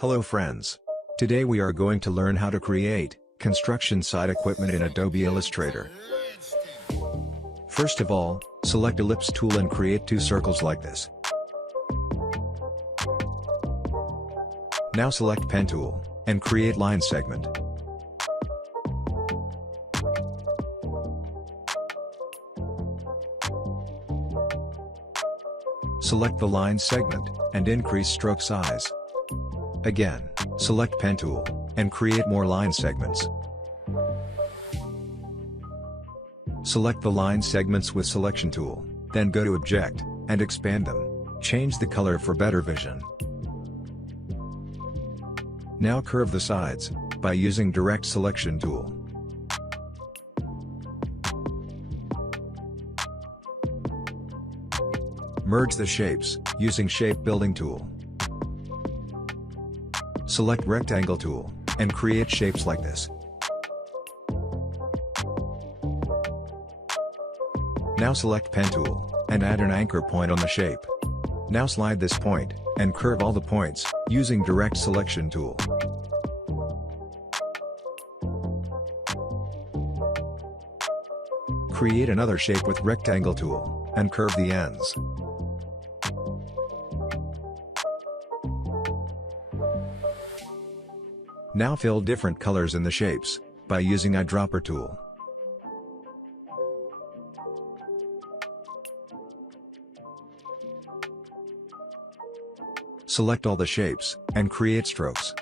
Hello friends. Today we are going to learn how to create construction site equipment in Adobe Illustrator. First of all, select Ellipse tool and create two circles like this. Now select Pen tool, and create line segment. Select the line segment, and increase stroke size. Again, select Pen tool, and create more line segments. Select the line segments with Selection tool, then go to Object, and expand them. Change the color for better vision. Now curve the sides, by using Direct Selection tool. Merge the shapes, using Shape Building tool. Select Rectangle tool, and create shapes like this. Now select Pen tool, and add an anchor point on the shape. Now slide this point, and curve all the points, using Direct Selection tool. Create another shape with Rectangle tool, and curve the ends. Now fill different colors in the shapes, by using Eyedropper tool. Select all the shapes, and create strokes.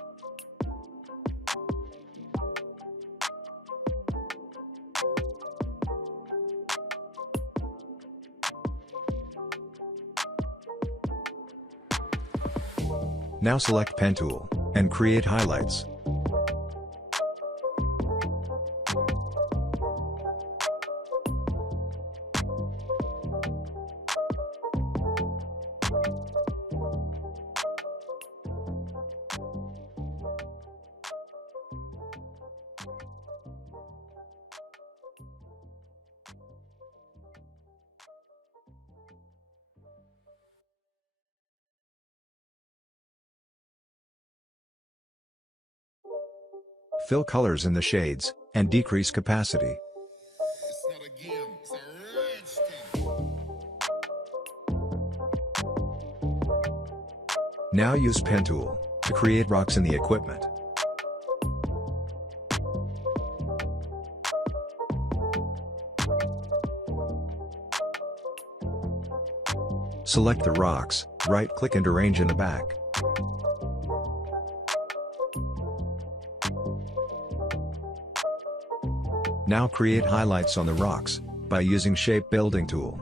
Now select Pen tool, and create highlights. Fill colors in the shades, and decrease capacity. Now use Pen tool, to create rocks in the equipment. Select the rocks, right-click and arrange in the back. Now create highlights on the rocks, by using Shape Building tool.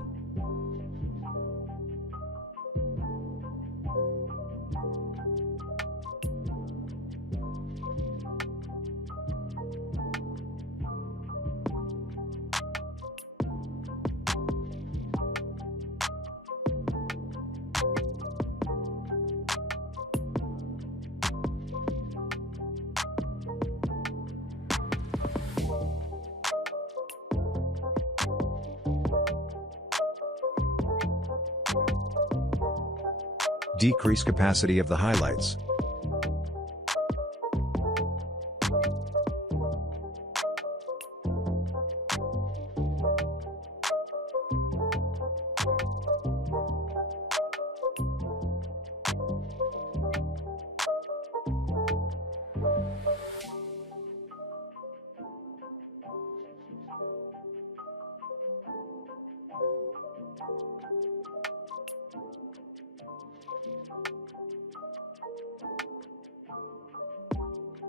Decrease capacity of the highlights.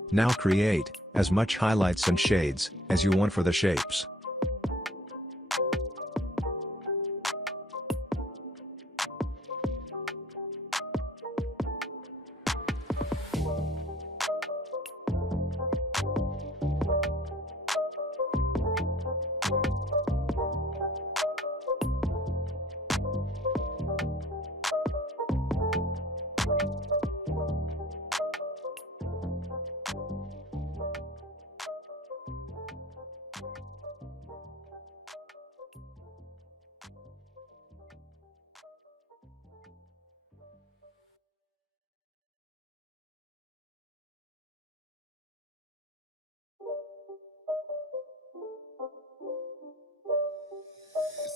Now create as much highlights and shades as you want for the shapes.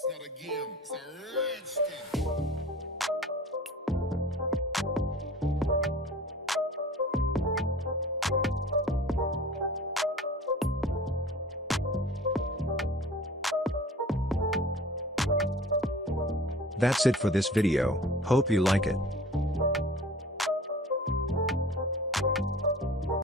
It's not a game, it's a rich thing. That's it for this video, hope you like it.